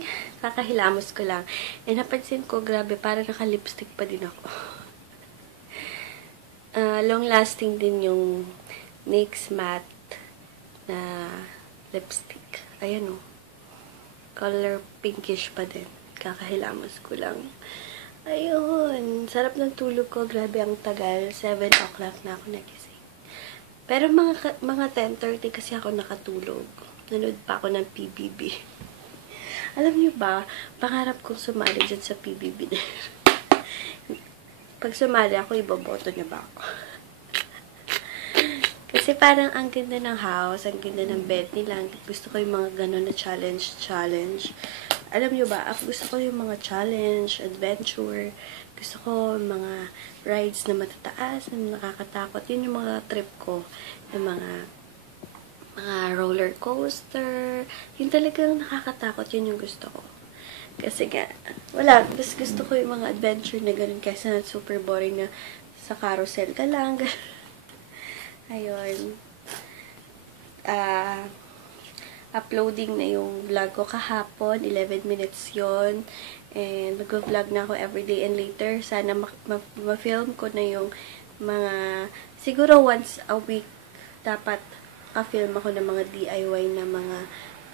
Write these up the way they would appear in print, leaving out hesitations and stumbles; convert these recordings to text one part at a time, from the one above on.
morning! Kakahilamos ko lang. And napansin ko, grabe, parang naka-lipstick pa din ako. Long-lasting din yung NYX matte na lipstick. Ayan o. Color pinkish pa din. Kakahilamos ko lang. Ayun. Sarap ng tulog ko. Grabe ang tagal. 7 o'clock na ako nagising. Pero mga 10:30 kasi ako nakatulog. Nanood pa ako ng PBB. Alam niyo ba, pangarap kong sumali dyan sa PBB. Pag sumali ako, iboboto niya ba ako? Kasi parang ang ganda ng house, ang ganda ng bed nila. Gusto ko yung mga gano'n na challenge. Alam niyo ba, ako gusto ko yung mga challenge, adventure. Gusto ko mga rides na matataas, na nakakatakot. Yun yung mga trip ko. Yung mga roller coaster. Yung talagang nakakatakot, yun yung gusto ko. Kasi nga, wala. Mas gusto ko yung mga adventure na ganun kaysa na super boring na sa carousel ka lang. Ayun. Uploading na yung vlog ko kahapon. 11 minutes yon. And mag-vlog na ako everyday and later. Sana ma-film ko na yung mga, siguro once a week dapat ka-film ako ng mga DIY na mga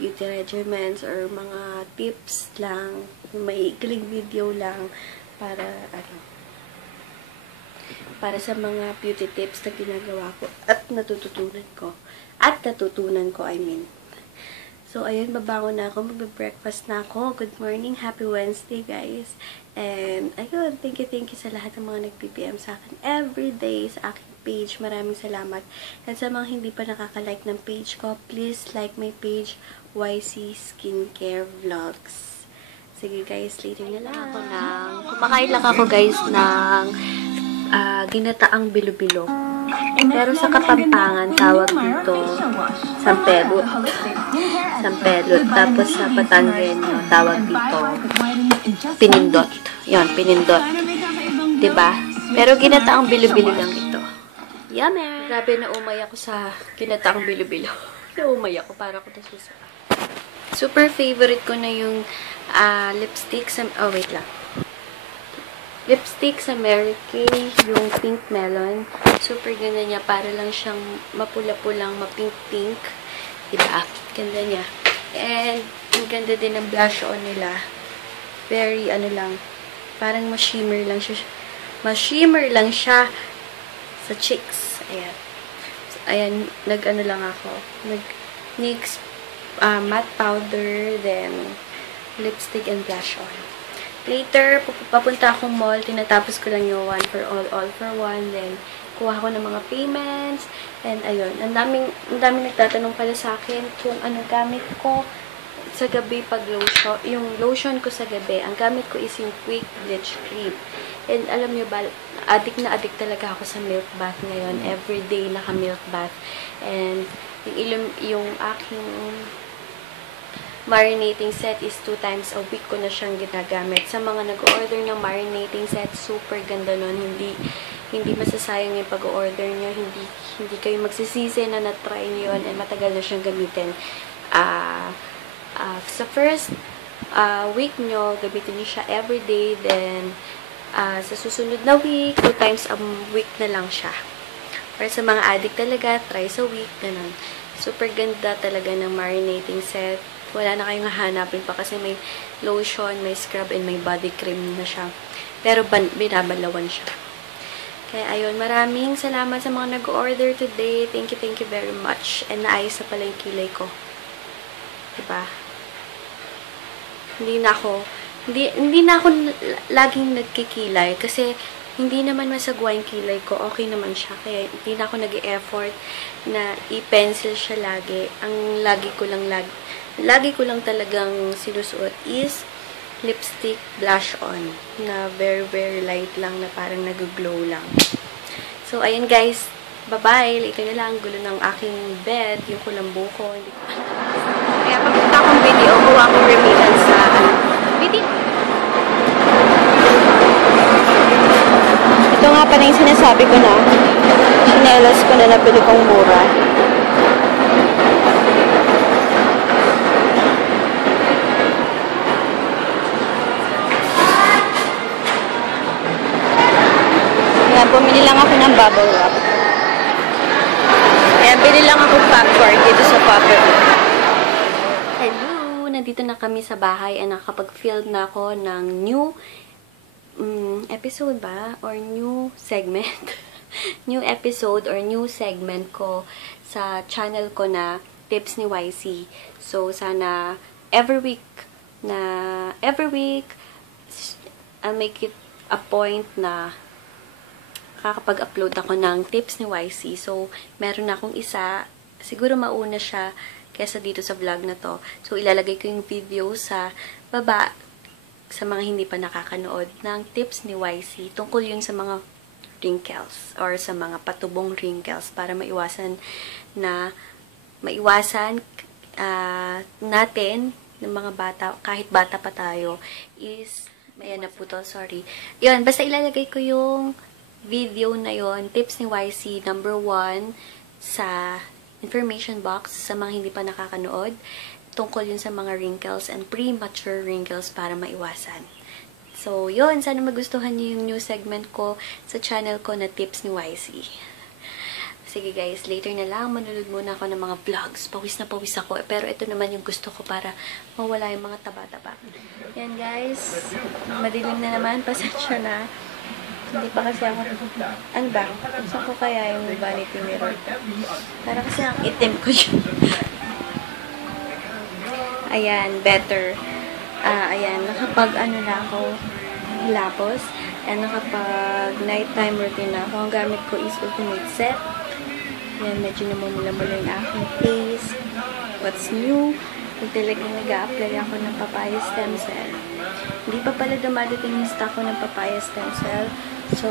beauty regimens or mga tips lang, may ikling video lang para sa mga beauty tips na ginagawa ko at natutunan ko, I mean. So, ayun, babangon na ako, magbe-breakfast na ako. Good morning, happy Wednesday, guys. And, ayun, thank you sa lahat ng mga nag-PPM sa akin everyday sa aking page. Maraming salamat. And sa mga hindi pa nakaka-like ng page ko, please like my page, YC Skincare Vlogs. Sige, guys, later na lang. Kumakain lang ako, guys, ng ginataang bilo-bilo. Pero sa Kapampangan, tawag dito sampelot. Tapos sa Batangueño, tawag dito pinindot. Yon, pinindot. Diba? Pero ginataang bilo-bilo lang ito. Yummy! Grabe, naumay ako sa ginataang bilo-bilo. Naumay ako, para ko nasusuka. Super favorite ko na yung lipstick sa... Oh, wait lang. Lipstick sa Mary Kay, yung pink melon. Super ganda niya. Para lang siyang mapula-pulang, mapink-pink. Diba? Ganda niya. And, ang ganda din ng blush on nila. Very, parang ma-shimmer lang siya. Ma-shimmer lang siya sa cheeks. Ayan. So, ayan, lang ako. NYX matte powder, then lipstick and blush on. Later, papunta akong mall. Tinatapos ko lang yung all for one. Then, kuha ko ng mga payments. And, ayun. Ang daming nagtatanong pala sa akin kung anong gamit ko sa gabi pag lotion. Yung lotion ko sa gabi, ang gamit ko is yung Quick Bleach Cream. And, alam nyo ba, addict talaga ako sa milk bath ngayon. Everyday naka-milk bath. And, yung aking marinating set is 2 times a week ko na siyang ginagamit. Sa mga nag-order ng marinating set, super ganda nun. Hindi masasayang yung pag-order nyo. Hindi kayo magsisisi na na-try nyo yun and matagal na siyang gamitin. Sa first week nyo, gamitin nyo siya everyday. Then, sa susunod na week, 2 times a week na lang siya. Or sa mga addict talaga, thrice a week, ganun. Super ganda talaga ng marinating set. Wala na kayong hahanapin pa kasi may lotion, may scrub, and may body cream na siya. Pero binabalawan siya. Kaya ayun, maraming salamat sa mga nag-order today. Thank you very much. And naayos na pala yung kilay ko. Diba? Hindi na ako laging nagkikilay kasi hindi naman masagwa yung kilay ko. Okay naman siya. Kaya hindi na ako nag-e-effort na i-pencil siya lagi. Ang lagi ko lang talagang sinusuot is lipstick blush on na very light lang na parang nag-glow lang. So, ayun guys. Bye-bye. Ito na lang. Gulo ng aking bed. Yung kulambo ko. Kaya pagpunta akong video, kuha akong remittance sa video. Ito nga pala yung sinasabi ko na chinelas ko na nabili kong mura. lang ako ng bubble wrap. Ayan, bili lang ako popcorn dito sa Popper. Hello! Nandito na kami sa bahay and nakapag-film na ako ng new episode ba? Or new segment? New episode or new segment ko sa channel ko na Tips ni YC. So, sana every week I'll make it a point na kakapag-upload ako ng Tips ni YC. So, meron na akong isa. Siguro mauna siya kesa dito sa vlog na to. So, ilalagay ko yung video sa baba sa mga hindi pa nakakanood ng Tips ni YC. Tungkol yun sa mga wrinkles or sa mga patubong wrinkles para maiwasan natin ng mga bata, kahit bata pa tayo, is, ayan na po to, sorry. Yun, basta ilalagay ko yung video na yon, Tips ni YC number 1 sa information box sa mga hindi pa nakakanood. Tungkol yun sa mga wrinkles and premature wrinkles para maiwasan. So, yun, sana magustuhan niyo yung new segment ko sa channel ko na Tips ni YC. Sige guys, later na lang, manunod muna ako ng mga vlogs. Pawis na pawis ako. Pero ito naman yung gusto ko para mawala yung mga taba-taba. Yan guys, madilim na naman. Pasensya na. Hindi pa kasi ako, ano ba? Gusto ko kaya yung vanity mirror. Para kasi ang itim ko yun. Ayan, better. Ayan, nakapag-ano na ako, hilapos. And nakapag nighttime routine na ako. Ang gamit ko is Ultimate Set. Yan, medyo namumula-mula yung aking face. What's new? Talagang nag-a-apply ako ng papaya stem cell. Hindi pa pala dumadating yung stock ko ng papaya stem cell. So,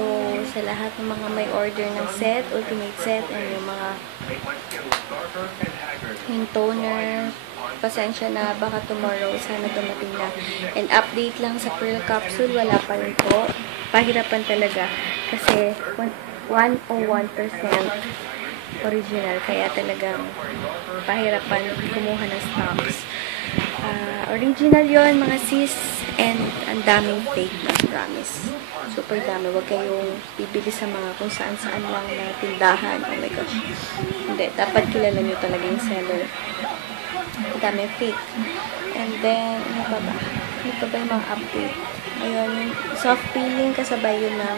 sa lahat ng mga may order ng set, Ultimate Set, and yung mga yung toner, pasensya na, baka tomorrow, sana dumating na. And update lang sa Pearl Capsule, wala pa rin po. Pahirapan talaga. Kasi 101% original, kaya talagang pahirapan kumuha ng stocks. Original yon mga sis, and ang daming fake na, promise. Super dami. Huwag kayong bibili sa mga kung saan-saan lang na tindahan. Oh my gosh. Hindi. Dapat kilala nyo talaga yung seller. Ang daming fake. And then, ano pa ba? Ano pa ba yung mga update? Ayun, yung soft peeling kasabay yun ng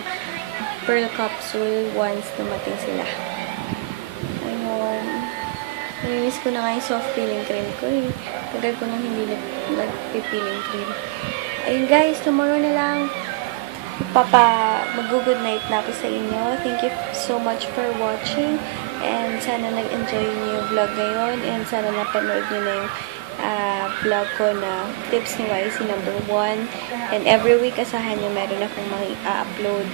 Pearl Capsule once dumating sila. Ayun. Namiss ko na nga yung soft peeling cream ko eh. Tagal ko nang hindi nag-peeling cream. Ayun guys, tomorrow na lang mag-good night na ako sa inyo. Thank you so much for watching. And sana nag-enjoy niyo yung vlog ngayon. And sana napanood niyo na yung vlog ko na Tips ni YC number 1. And every week, asahan niyo meron akong mga i-upload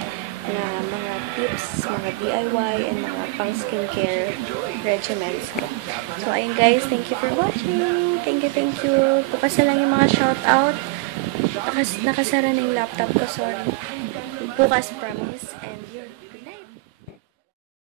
na mga tips, mga DIY, and mga pang skincare regimens ko. So, ayun guys, thank you for watching. Thank you. Bukas na lang yung mga shoutout. Nakasara na yung laptop ko, sorry. Bukas, promise.